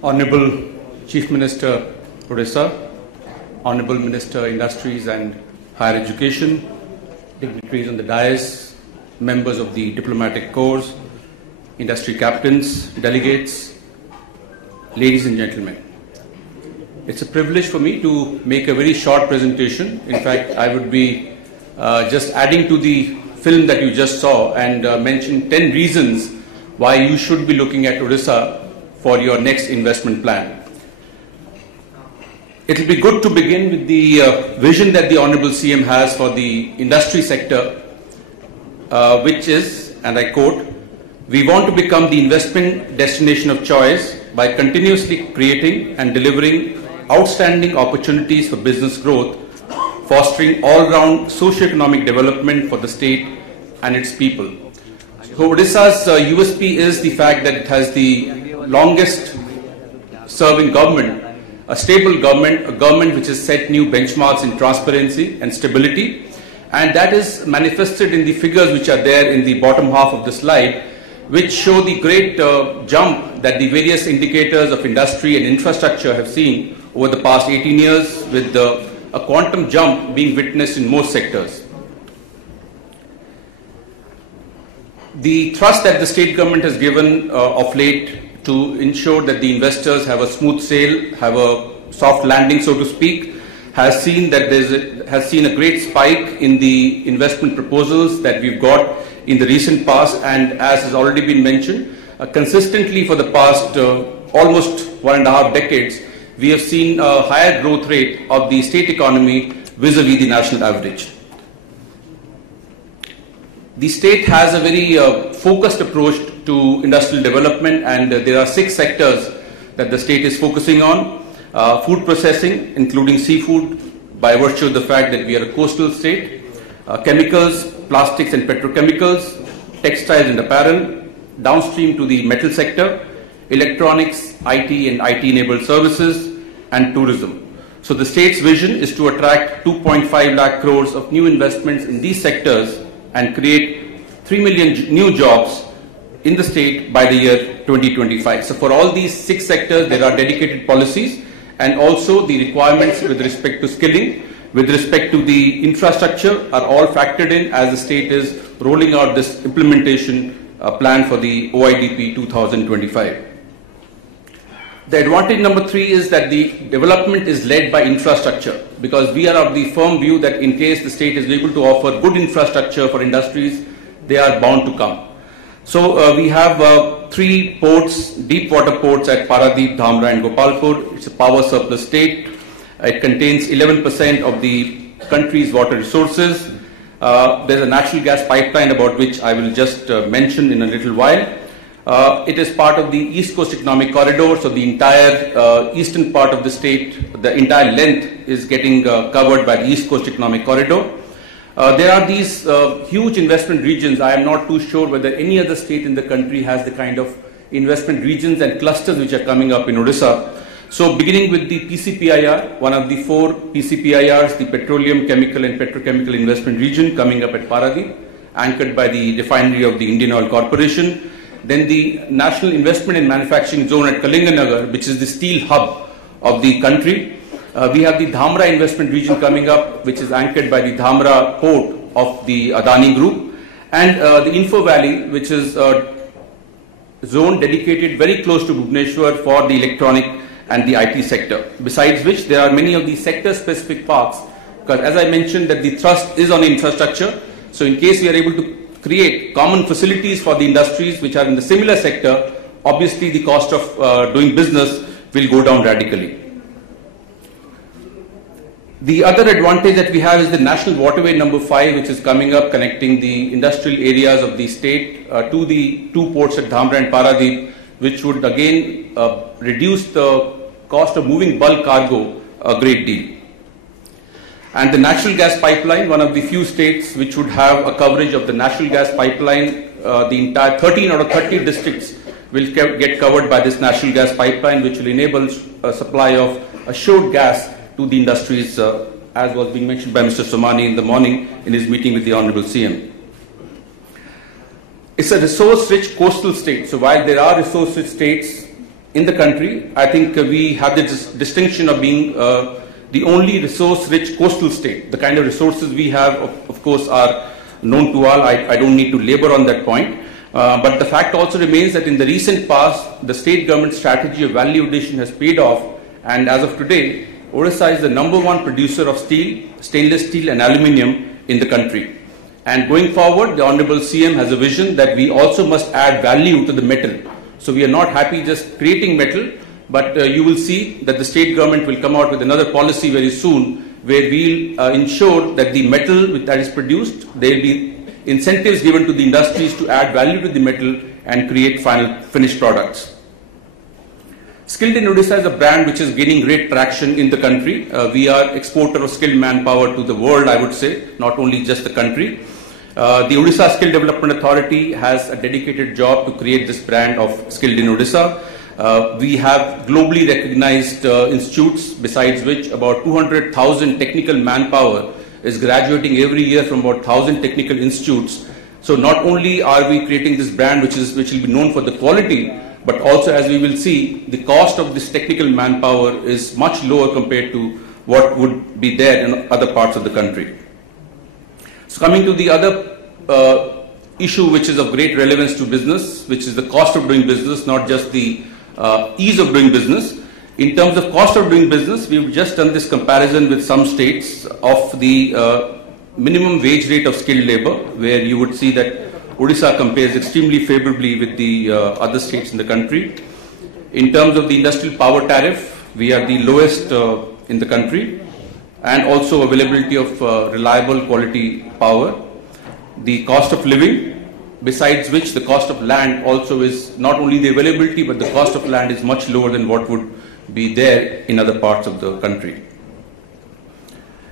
Honorable Chief Minister Odisha, Honorable Minister Industries and Higher Education, dignitaries on the dais, members of the diplomatic corps, industry captains, delegates, ladies and gentlemen. It's a privilege for me to make a very short presentation. In fact, I would be just adding to the film that you just saw and mention 10 reasons why you should be looking at Odisha for your next investment plan. It will be good to begin with the vision that the Honorable CM has for the industry sector, which is, and I quote, "We want to become the investment destination of choice by continuously creating and delivering outstanding opportunities for business growth, fostering all-round socio-economic development for the state and its people." So Odisha's USP is the fact that it has the longest serving government, a stable government, a government which has set new benchmarks in transparency and stability, and that is manifested in the figures which are there in the bottom half of the slide, which show the great jump that the various indicators of industry and infrastructure have seen over the past 18 years, with a quantum jump being witnessed in most sectors. The thrust that the state government has given of late to ensure that the investors have a smooth sail, have a soft landing, so to speak, has seen that has seen a great spike in the investment proposals that we've got in the recent past, and as has already been mentioned, consistently for the past almost 1.5 decades, we have seen a higher growth rate of the state economy vis-a-vis the national average. The state has a very focused approach to industrial development, and there are 6 sectors that the state is focusing on. Food processing, including seafood, by virtue of the fact that we are a coastal state, chemicals, plastics and petrochemicals, textiles and apparel, downstream to the metal sector, electronics, IT and IT-enabled services, and tourism. So the state's vision is to attract 2.5 lakh crores of new investments in these sectors and create 3 million new jobs in the state by the year 2025. So for all these 6 sectors, there are dedicated policies, and also the requirements with respect to skilling, with respect to the infrastructure, are all factored in as the state is rolling out this implementation plan for the OIDP 2025. The advantage number 3 is that the development is led by infrastructure, because we are of the firm view that in case the state is able to offer good infrastructure for industries, they are bound to come. So we have 3 ports, deep water ports at Paradip, Dhamra and Gopalpur. It's a power surplus state. It contains 11% of the country's water resources. There's a natural gas pipeline about which I will just mention in a little while. It is part of the East Coast Economic Corridor, so the entire eastern part of the state, the entire length is getting covered by the East Coast Economic Corridor. There are these huge investment regions. I am not too sure whether any other state in the country has the kind of investment regions and clusters which are coming up in Odisha. So beginning with the PCPIR, one of the 4 PCPIRs, the Petroleum, Chemical and Petrochemical Investment Region coming up at Paradip, anchored by the refinery of the Indian Oil Corporation. Then the National Investment and Manufacturing Zone at Kalinganagar, which is the steel hub of the country. We have the Dhamra Investment Region coming up, which is anchored by the Dhamra port of the Adani Group, and the Info Valley, which is a zone dedicated very close to Bhubaneswar for the electronic and the IT sector. Besides which, there are many of the sector-specific parks, because as I mentioned that the thrust is on infrastructure. So in case we are able to create common facilities for the industries which are in the similar sector, obviously the cost of doing business will go down radically. The other advantage that we have is the National Waterway number 5, which is coming up, connecting the industrial areas of the state to the 2 ports at Dhamra and Paradip, which would again reduce the cost of moving bulk cargo a great deal. And the natural gas pipeline, one of the few states which would have a coverage of the natural gas pipeline, the entire 13 out of 30 districts will get covered by this natural gas pipeline, which will enable a supply of assured gas to the industries, as was being mentioned by Mr. Somani in the morning in his meeting with the Honorable CM. It's a resource-rich coastal state. So while there are resource-rich states in the country. I think we have this distinction of being the only resource-rich coastal state. The kind of resources we have, of course, are known to all. I don't need to labor on that point. But the fact also remains that in the recent past, the state government strategy of value addition has paid off, and as of today, Odisha is the #1 producer of steel, stainless steel and aluminium in the country. And going forward, the Honorable CM has a vision that we also must add value to the metal. So we are not happy just creating metal, but you will see that the state government will come out with another policy very soon where we'll ensure that the metal that is produced, there will be incentives given to the industries to add value to the metal and create finished products. Skilled in Odisha is a brand which is gaining great traction in the country. We are exporter of skilled manpower to the world, I would say, not only just the country. The Odisha Skill Development Authority has a dedicated job to create this brand of Skilled in Odisha. We have globally recognized institutes, besides which about 200,000 technical manpower is graduating every year from about 1,000 technical institutes. So not only are we creating this brand which will be known for the quality, but also, as we will see, the cost of this technical manpower is much lower compared to what would be there in other parts of the country. So coming to the other issue which is of great relevance to business, which is the cost of doing business, not just the ease of doing business. In terms of cost of doing business, we've just done this comparison with some states of the minimum wage rate of skilled labor, where you would see that Odisha compares extremely favorably with the other states in the country. In terms of the industrial power tariff, we are the lowest in the country, and also availability of reliable quality power. The cost of living, besides which the cost of land also is not only the availability, but the cost of land is much lower than what would be there in other parts of the country.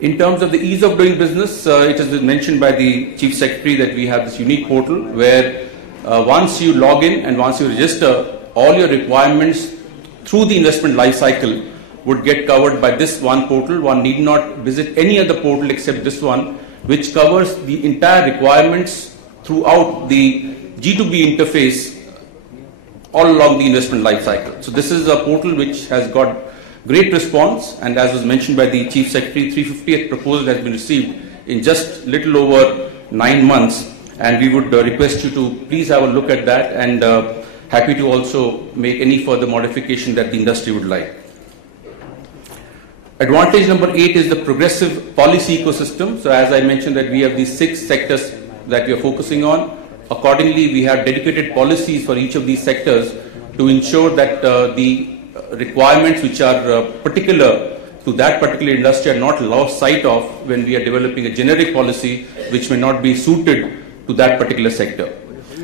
In terms of the ease of doing business, it has been mentioned by the Chief Secretary that we have this unique portal where once you log in and once you register, all your requirements through the investment life cycle would get covered by this one portal. One need not visit any other portal except this one, which covers the entire requirements throughout the G2B interface all along the investment life cycle. So this is a portal which has got great response, and as was mentioned by the Chief Secretary, 350th proposal has been received in just little over 9 months, and we would request you to please have a look at that, and happy to also make any further modification that the industry would like. Advantage number 8 is the progressive policy ecosystem. So as I mentioned that we have these 6 sectors that we are focusing on. Accordingly, we have dedicated policies for each of these sectors to ensure that the requirements which are particular to that particular industry are not lost sight of when we are developing a generic policy which may not be suited to that particular sector.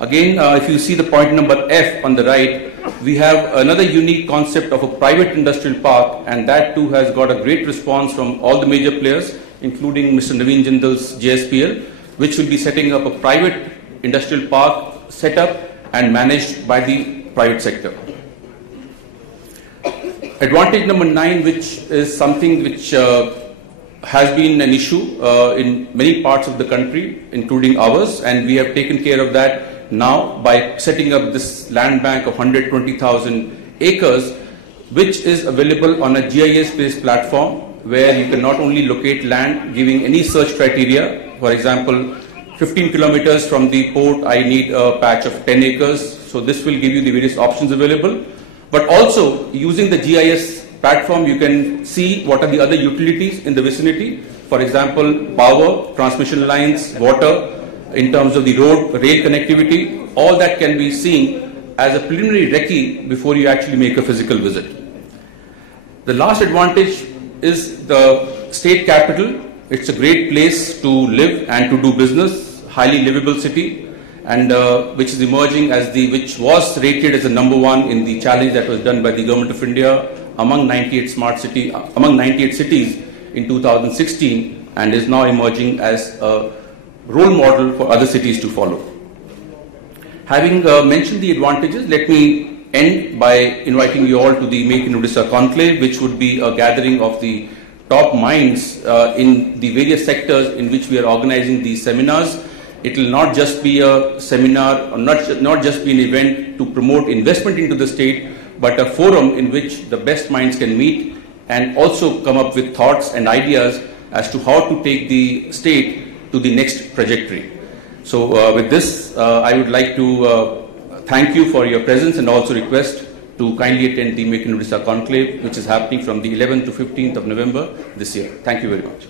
Again, if you see the point number F on the right, we have another unique concept of a private industrial park, and that too has got a great response from all the major players, including Mr. Naveen Jindal's JSPL, which will be setting up a private industrial park set up and managed by the private sector. Advantage number 9, which is something which has been an issue in many parts of the country, including ours, and we have taken care of that now by setting up this land bank of 120,000 acres, which is available on a GIS-based platform where you can not only locate land giving any search criteria. For example, 15 kilometers from the port, I need a patch of 10 acres. So this will give you the various options available. But also, using the GIS platform, you can see what are the other utilities in the vicinity. For example, power, transmission lines, water, in terms of the road, rail connectivity, all that can be seen as a preliminary recce before you actually make a physical visit. The last advantage is the state capital. It's a great place to live and to do business, highly livable city, and which is emerging as which was rated as the #1 in the challenge that was done by the Government of India among 98 cities in 2016, and is now emerging as a role model for other cities to follow. Having mentioned the advantages, let me end by inviting you all to the Make In Odisha Conclave, which would be a gathering of the top minds in the various sectors in which we are organizing these seminars. It will not just be a seminar, or not just be an event to promote investment into the state, but a forum in which the best minds can meet and also come up with thoughts and ideas as to how to take the state to the next trajectory. So with this, I would like to thank you for your presence and also request to kindly attend the Make In Odisha Conclave, which is happening from the 11th to 15th of November this year. Thank you very much.